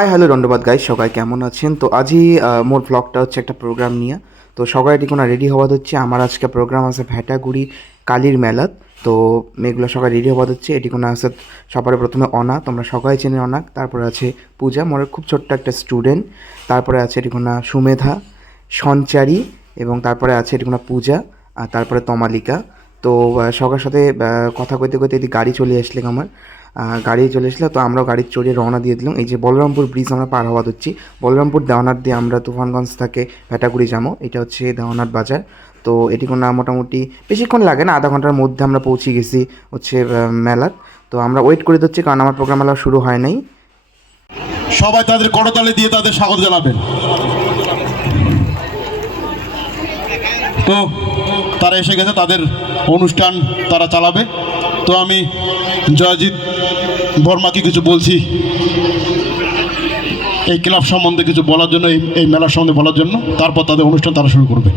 High, hello দণ্ডবাদ guys সবাই কেমন আছেন? তো আজই মোর ব্লগটা হচ্ছে একটা প্রোগ্রাম নিয়ে। তো সবাই এটি কোনো রেডি হওয়া হচ্ছে। আমার আজকে প্রোগ্রাম আছে ভ্যাটাগুড়ি কালীর মেলাত তো মেয়েগুলো সবাই রেডি হওয়া হচ্ছে। এটি কোনো আছে সবার প্রথমে অনা তোমরা সবাই চেনে অনাক। তারপরে আছে পূজা, মোর খুব ছোট্ট একটা স্টুডেন্ট তারপরে আছে এটি কোনো সুমেধা, সঞ্চারী, এবং তারপরে আছে এটি কোনো পূজা, আর তারপরে তমালিকা। তো সবার সাথে কথা কইতে কইতে এদিকে গাড়ি চলে আসলে আমার। গাড়ি চলে আসলে তো আমরাও গাড়ি চড়িয়ে রওনা দিয়ে দিলাম। এই যে বলরামপুর ব্রিজ আমরা পার হওয়া হচ্ছি বলরামপুর দেওয়ানার দিয়ে আমরা তুফানগঞ্জ থেকে ভেটাগুড়ি যাব। এটা হচ্ছে দেওয়ানার বাজার। তো এটি কোনো মোটামুটি বেশিক্ষণ লাগে না, আধা ঘণ্টার মধ্যে আমরা পৌঁছে গেছি হচ্ছে মেলার। তো আমরা ওয়েট করে দিচ্ছি কারণ আমার প্রোগ্রাম মেলা শুরু হয় নাই। সবাই তাদের করতালি দিয়ে তাদের স্বাগত জানাবেন। তো তারা এসে গেছে, তাদের অনুষ্ঠান তারা চালাবে। তো আমি জয়জিৎ বর্মাকে কিছু বলছি। এই ক্লাব সম্বন্ধে কিছু বলার জন্য, এই মেলার সম্বন্ধে বলার জন্য, তারপর তাদের অনুষ্ঠান তারা শুরু করবে।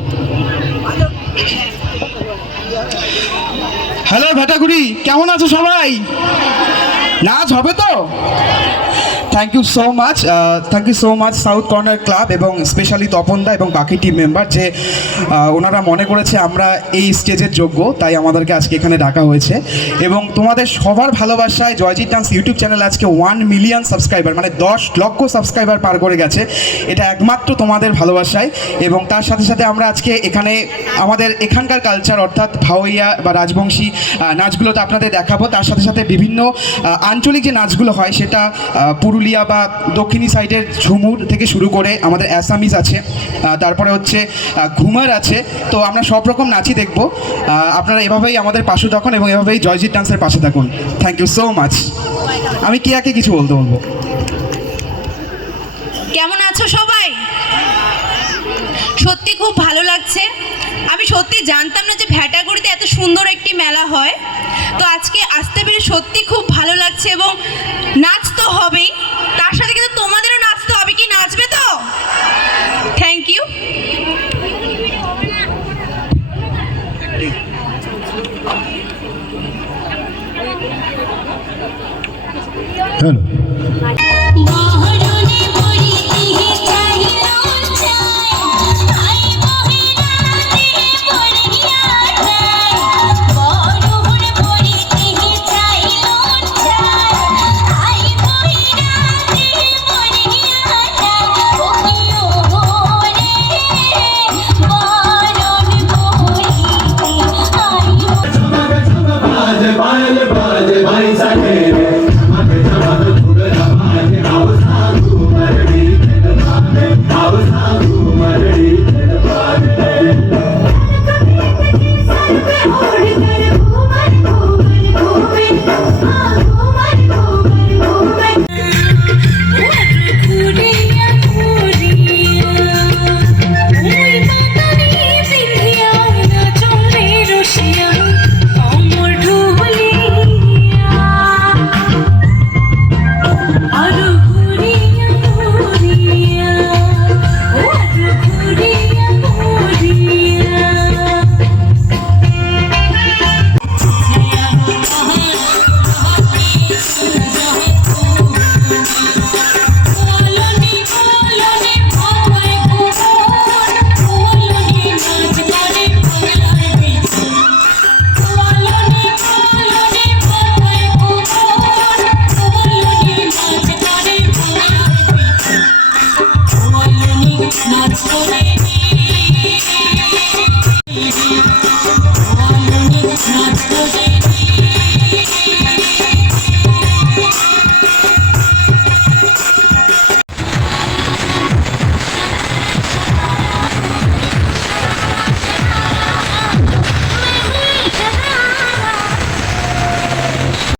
হ্যালো ভেটাগুড়ি, কেমন আছো সবাই? নাচ হবে তো? Thank you so much thank you so much South Corner Club এবং স্পেশালি তপনদা এবং বাকি টিম মেম্বার যে ওনারা মনে করেছে আমরা এই স্টেজের যোগ্য, তাই আমাদেরকে আজকে এখানে ডাকা হয়েছে। এবং তোমাদের সবার ভালোবাসায় জয়জিৎ ডান্স ইউটিউব চ্যানেল আজকে ওয়ান মিলিয়ন সাবস্ক্রাইবার মানে দশ লক্ষ সাবস্ক্রাইবার পার করে গেছে। এটা একমাত্র তোমাদের ভালোবাসায় এবং তার সাথে সাথে আমরা আজকে এখানে আমাদের এখানকার কালচার অর্থাৎ ভাওয়াইয়া বা রাজবংশী নাচগুলো তো আপনাদের দেখাবো। তার সাথে সাথে বিভিন্ন আঞ্চলিক যে নাচগুলো হয় সেটা পুরুলিয়া বা দক্ষিণী সাইডের ঝুমুর থেকে শুরু করে আমাদের অ্যাসামিজ আছে তারপরে হচ্ছে ঘুমার আছে, তো আমরা সব রকম নাচই দেখব। আপনারা এভাবেই আমাদের পাশে থাকুন এবং এভাবেই জয়জিৎ ডান্সের পাশে থাকুন। থ্যাংক ইউ সো মাচ আমি কিয়াকে কিছু বলতে বলব? কেমন আছো সবাই? সত্যি খুব ভালো লাগছে। আমি সত্যি জানতাম না যে ভ্যাটাগুড়িতে এত সুন্দর একটি মেলা হয়। তো আজকে আসতে হ্যালো